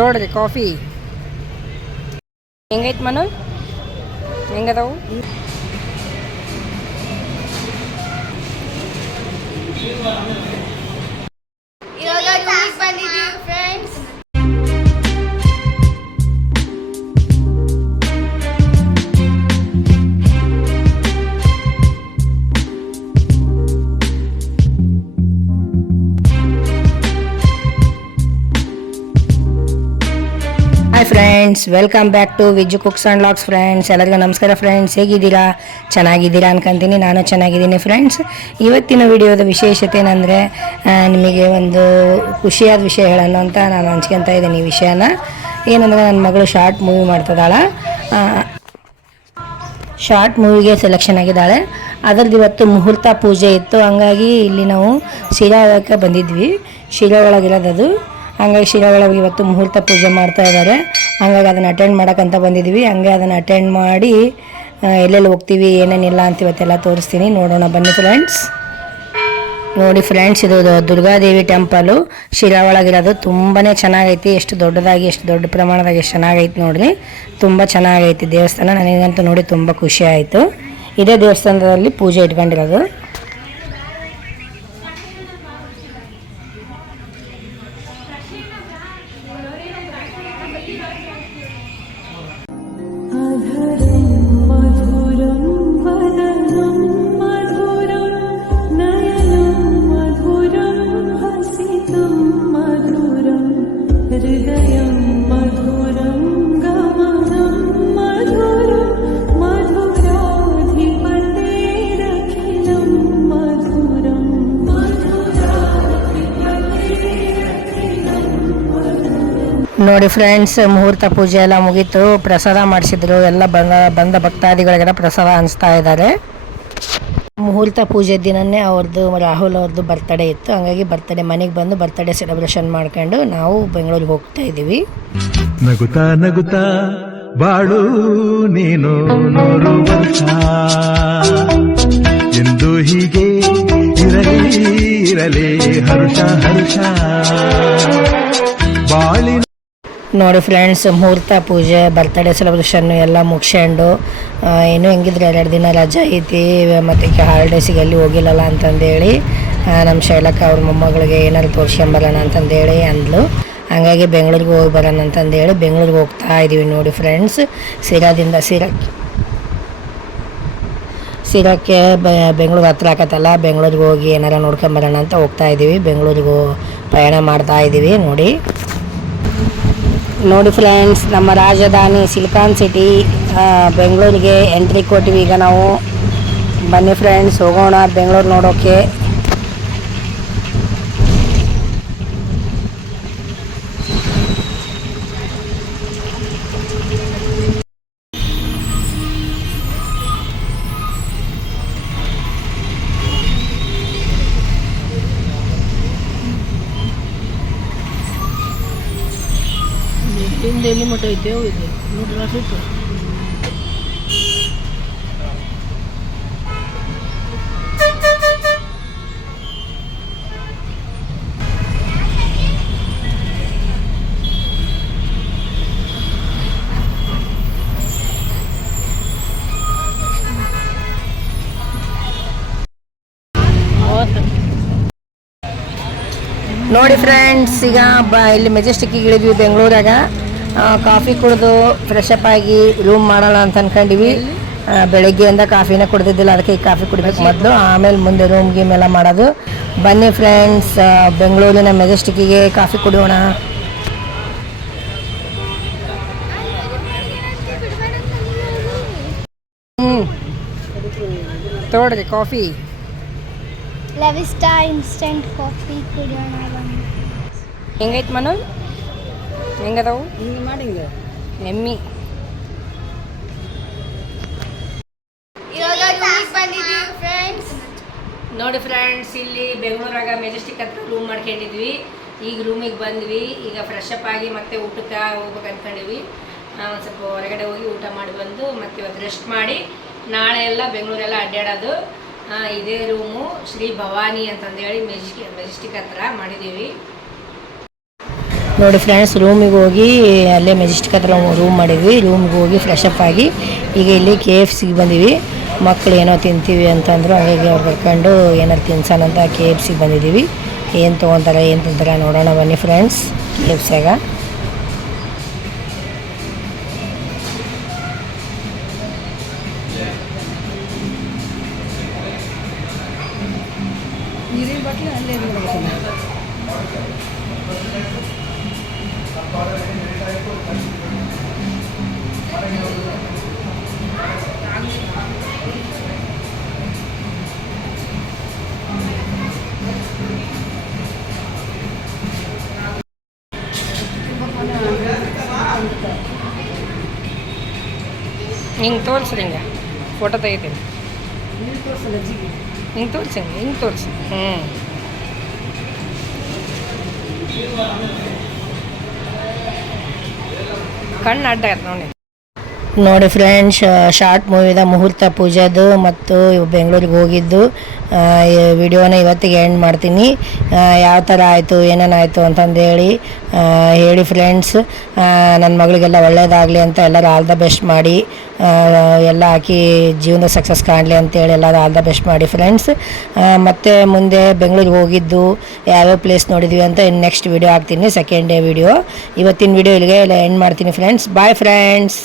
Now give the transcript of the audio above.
ತೋಡ್ರಿ coffee ಹೆಂಗೈತೆ ಮನು ಹೆಂಗದವು hi friends, welcome back to Vijju cooks and logs. Friends ಎಲ್ಲರಿಗೂ ನಮಸ್ಕಾರ. ಫ್ರೆಂಡ್ಸ್ ಹೇಗಿದ್ದೀರಾ? ಚೆನ್ನಾಗಿದ್ದೀರಾ ಅನ್ಕೊಂತೀನಿ. ನಾನು ಚೆನ್ನಾಗಿದ್ದೀನಿ ಫ್ರೆಂಡ್ಸ್. ಇವತ್ತಿನ ವಿಡಿಯೋದ ವಿಶೇಷತೆ ಏನಂದರೆ, ನಿಮಗೆ ಒಂದು ಖುಷಿಯಾದ ವಿಷಯ ಹೇಳೋಣ ಅಂತ ನಾನು ಹಂಚ್ಕೊತಾ ಇದ್ದೀನಿ. ಈ ವಿಷಯನ ಏನಂದರೆ, ನನ್ನ ಮಗಳು ಶಾರ್ಟ್ ಮೂವಿ ಮಾಡ್ತಿದ್ದಾಳ. ಶಾರ್ಟ್ ಮೂವಿಗೆ ಸೆಲೆಕ್ಷನ್ ಆಗಿದ್ದಾಳೆ. ಅದರದ್ದು ಇವತ್ತು ಮುಹೂರ್ತ ಪೂಜೆ ಇತ್ತು. ಹಂಗಾಗಿ ಇಲ್ಲಿ ನಾವು ಶಿರಾಳಕ್ಕೆ ಬಂದಿದ್ವಿ. ಶಿರಾ ಒಳಗಿರೋದದು. ಹಂಗಾಗಿ ಶಿರಾ ಒಳಗೆ ಇವತ್ತು ಮುಹೂರ್ತ ಪೂಜೆ ಮಾಡ್ತಾ ಇದ್ದಾರೆ. ಹಂಗಾಗಿ ಅದನ್ನು ಅಟೆಂಡ್ ಮಾಡೋಕ್ಕಂತ ಬಂದಿದ್ವಿ. ಹಂಗೆ ಅದನ್ನು ಅಟೆಂಡ್ ಮಾಡಿ ಎಲ್ಲೆಲ್ಲಿ ಹೋಗ್ತೀವಿ ಏನೇನಿಲ್ಲ ಅಂತ ಇವತ್ತೆಲ್ಲ ತೋರಿಸ್ತೀನಿ. ನೋಡೋಣ ಬನ್ನಿ ಫ್ರೆಂಡ್ಸ್. ನೋಡಿ ಫ್ರೆಂಡ್ಸ್, ಇದು ದುರ್ಗಾದೇವಿ ಟೆಂಪಲು ಶಿರಾ ಒಳಗಿರೋದು. ತುಂಬಾ ಚೆನ್ನಾಗೈತಿ. ಎಷ್ಟು ದೊಡ್ಡದಾಗಿ, ಎಷ್ಟು ದೊಡ್ಡ ಪ್ರಮಾಣದಾಗಿ ಎಷ್ಟು ಚೆನ್ನಾಗೈತಿ ನೋಡ್ರಿ. ತುಂಬ ಚೆನ್ನಾಗೈತಿ ದೇವಸ್ಥಾನ. ನನಗಂತೂ ನೋಡಿ ತುಂಬ ಖುಷಿ ಆಯಿತು. ಇದೇ ದೇವಸ್ಥಾನದಲ್ಲಿ ಪೂಜೆ ಇಟ್ಕೊಂಡಿರೋದು. ನೋಡಿ ಫ್ರೆಂಡ್ಸ್, ಮುಹೂರ್ತ ಪೂಜೆ ಎಲ್ಲ ಮುಗೀತು. ಪ್ರಸಾದ ಮಾಡಿಸಿದ್ರು. ಎಲ್ಲ ಬಂದ ಭಕ್ತಾದಿಗಳಿಗೆಲ್ಲ ಪ್ರಸಾದ ಹಂಚ್ತಾ ಇದ್ದಾರೆ. ಮುಹೂರ್ತ ಪೂಜೆ ದಿನನೇ ಅವ್ರದ್ದು, ರಾಹುಲ್ ಅವ್ರದ್ದು ಬರ್ತಡೇ ಇತ್ತು. ಹಂಗಾಗಿ ಮನೆಗೆ ಬಂದು ಬರ್ತಡೇ ಸೆಲೆಬ್ರೇಷನ್ ಮಾಡ್ಕೊಂಡು ನಾವು ಬೆಂಗಳೂರಿಗೆ ಹೋಗ್ತಾ ಇದ್ದೀವಿ. ನಗುತ್ತಾ ನಗುತ್ತಾ ಬಾಳು ನೀನು 100 ವರ್ಷ ಎಂದು ಹೀಗೆ ಇರಲಿ ಹರುಷ ಹರುಷ ಬಾಳಿನ. ನೋಡಿ ಫ್ರೆಂಡ್ಸ್, ಮುಹೂರ್ತ ಪೂಜೆ ಬರ್ತಡೇ ಸೆಲೆಬ್ರೇಷನ್ನು ಎಲ್ಲ ಮುಗಿಸ್ಕೊಂಡು ಏನು ಹೆಂಗಿದ್ರೆ 2 ದಿನ ರಜೆ ಐತಿ, ಮತ್ತು ಹಾಲಿಡೇಸಿಗೆ ಎಲ್ಲಿ ಹೋಗಿಲ್ಲಲ್ಲ ಅಂತಂದೇಳಿ ನಮ್ಮ ಶೈಲಕ್ಕ ಅವ್ರ ಮೊಮ್ಮಗಳಿಗೆ ಏನಾರು ತೋರಿಸ್ಕೊಂಬರೋಣ ಅಂತಂದೇಳಿ ಅಂದ್ಲು. ಹಂಗಾಗಿ ಬೆಂಗಳೂರಿಗೆ ಹೋಗಿ ಬರೋಣ ಅಂತಂದೇಳಿ ಬೆಂಗಳೂರಿಗೆ ಹೋಗ್ತಾ ಇದ್ದೀವಿ. ನೋಡಿ ಫ್ರೆಂಡ್ಸ್, ಸಿರಾದಿಂದ ಸಿರಕ್ಕೆ ಬೆಂಗಳೂರು ಹತ್ರ ಆಕತ್ತಲ್ಲ, ಬೆಂಗಳೂರಿಗೆ ಹೋಗಿ ಏನಾರ ನೋಡ್ಕೊಂಬರೋಣ ಅಂತ ಹೋಗ್ತಾ ಇದ್ದೀವಿ. ಬೆಂಗಳೂರಿಗೂ ಪ್ರಯಾಣ ಮಾಡ್ತಾ ಇದ್ದೀವಿ. ನೋಡಿ ಫ್ರೆಂಡ್ಸ್, ನಮ್ಮ ರಾಜಧಾನಿ ಸಿಲಿಕಾನ್ ಸಿಟಿ ಬೆಂಗಳೂರಿಗೆ ಎಂಟ್ರಿ ಕೊಟ್ಟಿವಿ. ಈಗ ನಾವು ಬನ್ನಿ ಫ್ರೆಂಡ್ಸ್, ಹೋಗೋಣ ಬೆಂಗಳೂರು ನೋಡೋಕ್ಕೆ. ಎಲ್ಲಿ ಮಟ್ಟ ಐತೆ ಹೋಗಿದೆ ಟ್ರಾಫಿಕ್. ನೋಡಿ ಫ್ರೆಂಡ್ಸ್, ಈಗ ಇಲ್ಲಿ ಮೆಜೆಸ್ಟಿಕ್ಕಿಗೆ ಇಳಿದ್ವಿ ಬೆಂಗಳೂರಾಗ. ಕಾಫಿ ಕುಡಿದು ಫ್ರೆಶ್ ಅಪ್ ಆಗಿ ರೂಮ್ ಮಾಡೋಣ ಅಂತ ಅನ್ಕೊಂಡಿವಿ. ಬೆಳಗ್ಗೆಯಿಂದ ಕಾಫಿನೇ ಕುಡ್ದಿದ್ದಿಲ್ಲ, ಅದಕ್ಕೆ ಈ ಕಾಫಿ ಕುಡಿಬೇಕು ಮೊದಲು, ಆಮೇಲೆ ಮುಂದೆ ರೂಮ್ ಗೀಮ್ ಎಲ್ಲ ಮಾಡೋದು. ಬನ್ನಿ ಫ್ರೆಂಡ್ಸ್, ಬೆಂಗಳೂರಿನ ಮೆಜೆಸ್ಟಿಕ್ಕಿಗೆ ಕಾಫಿ ಕುಡಿಯೋಣ. ತೋಡ್ರಿ ಕಾಫಿ, ಲೆವಿಸ್ಟಾ ಇನ್ಸ್ಟೆಂಟ್ ಕಾಫಿ ಕುಡಿಯೋಣ. ಹೆಂಗೈತೆ ಮನು? ಹೆಂಗದವು? ಹಿಂಗೆ ಮಾಡಿ ಹಿಂಗೆ ಎಮ್ಮಿ. ನೋಡಿ ಫ್ರೆಂಡ್ಸ್, ಇಲ್ಲಿ ಬೆಂಗಳೂರಾಗ ಮೆಜೆಸ್ಟಿಕ್ ಹತ್ರ ರೂಮ್ ಮಾಡ್ಕೊಂಡಿದ್ವಿ. ಈಗ ರೂಮಿಗೆ ಬಂದ್ವಿ. ಈಗ ಫ್ರೆಶ್ ಅಪ್ ಆಗಿ ಮತ್ತೆ ಊಟಕ್ಕೆ ಹೋಗ್ಬೇಕು ಅಂದ್ಕೊಂಡಿವಿ. ಒಂದು ಸ್ವಲ್ಪ ಹೊರಗಡೆ ಹೋಗಿ ಊಟ ಮಾಡಿ ಬಂದು ಮತ್ತೆ ಇವತ್ತು ರೆಸ್ಟ್ ಮಾಡಿ ನಾಳೆ ಎಲ್ಲ ಬೆಂಗಳೂರೆಲ್ಲ ಅಡ್ಡಾಡೋದು. ಇದೇ ರೂಮು ಶ್ರೀ ಭವಾನಿ ಅಂತಂದೇಳಿ ಮೆಜೆಸ್ಟಿಕ್ ಹತ್ರ ಮಾಡಿದ್ದೀವಿ. ನೋಡಿ ಫ್ರೆಂಡ್ಸ್, ರೂಮಿಗೆ ಹೋಗಿ ಅಲ್ಲೇ ಮೆಜೆಸ್ಟಿಕ್ ಹತ್ರ ರೂಮ್ ಮಾಡಿದ್ವಿ. ರೂಮಿಗೆ ಹೋಗಿ ಫ್ರೆಶ್ ಅಪ್ ಆಗಿ ಈಗ ಇಲ್ಲಿ KFCಗೆ ಬಂದೀವಿ. ಮಕ್ಕಳು ಏನೋ ತಿಂತೀವಿ ಅಂತಂದರು, ಹಾಗಾಗಿ ಅವ್ರು ಕರ್ಕೊಂಡು ಏನಾರು ತಿನ್ಸೋಣ ಅಂತ KFCಗೆ ಬಂದಿದ್ದೀವಿ. ಏನು ತೊಗೊತಾರೆ ಏನು ತಿಂತಾರೆ ನೋಡೋಣ ಬನ್ನಿ ಫ್ರೆಂಡ್ಸ್. KFCಯಾಗ ಹಿಂಗೆ ತೋರಿಸ್ರಿ, ಹಿಂಗೆ ಫೋಟೋ ತೆಗಿತೀನಿ. ಹಿಂಗೆ ತೋರಿಸಿ, ಹಿಂಗೆ ತೋರಿಸಿ. ಕಣ್ಣು ಅಡ್ಡ ಆಯ್ತು ನೋಡಿ ಫ್ರೆಂಡ್ಸ್. ಶಾರ್ಟ್ ಮೂವಿದ ಮುಹೂರ್ತ ಪೂಜೆದು ಮತ್ತು ಬೆಂಗಳೂರಿಗೆ ಹೋಗಿದ್ದು ವಿಡಿಯೋನ ಇವತ್ತಿಗೆ ಎಂಡ್ ಮಾಡ್ತೀನಿ. ಯಾವ ಥರ ಆಯಿತು ಏನೇನಾಯಿತು ಅಂತಂದೇಳಿ ಹೇಳಿ ಫ್ರೆಂಡ್ಸ್. ನನ್ನ ಮಗಳಿಗೆಲ್ಲ ಒಳ್ಳೆಯದಾಗಲಿ ಅಂತ ಎಲ್ಲರೂ ಆಲ್ ದ ಬೆಸ್ಟ್ ಮಾಡಿ, ಎಲ್ಲ ಹಾಕಿ ಜೀವನ ಸಕ್ಸಸ್ ಕಾಣಲಿ ಅಂತೇಳಿ ಎಲ್ಲರೂ ಆಲ್ ದ ಬೆಸ್ಟ್ ಮಾಡಿ ಫ್ರೆಂಡ್ಸ್. ಮತ್ತು ಮುಂದೆ ಬೆಂಗಳೂರಿಗೆ ಹೋಗಿದ್ದು ಯಾವ್ಯಾವ ಪ್ಲೇಸ್ ನೋಡಿದ್ವಿ ಅಂತ ನೆಕ್ಸ್ಟ್ ವಿಡಿಯೋ ಹಾಕ್ತೀನಿ, ಸೆಕೆಂಡ್ ಡೇ ವಿಡಿಯೋ. ಇವತ್ತಿನ ವಿಡಿಯೋ ಇಲ್ಲಿಗೆ ಎಲ್ಲ ಎಂಡ್ ಮಾಡ್ತೀನಿ ಫ್ರೆಂಡ್ಸ್. Bye friends.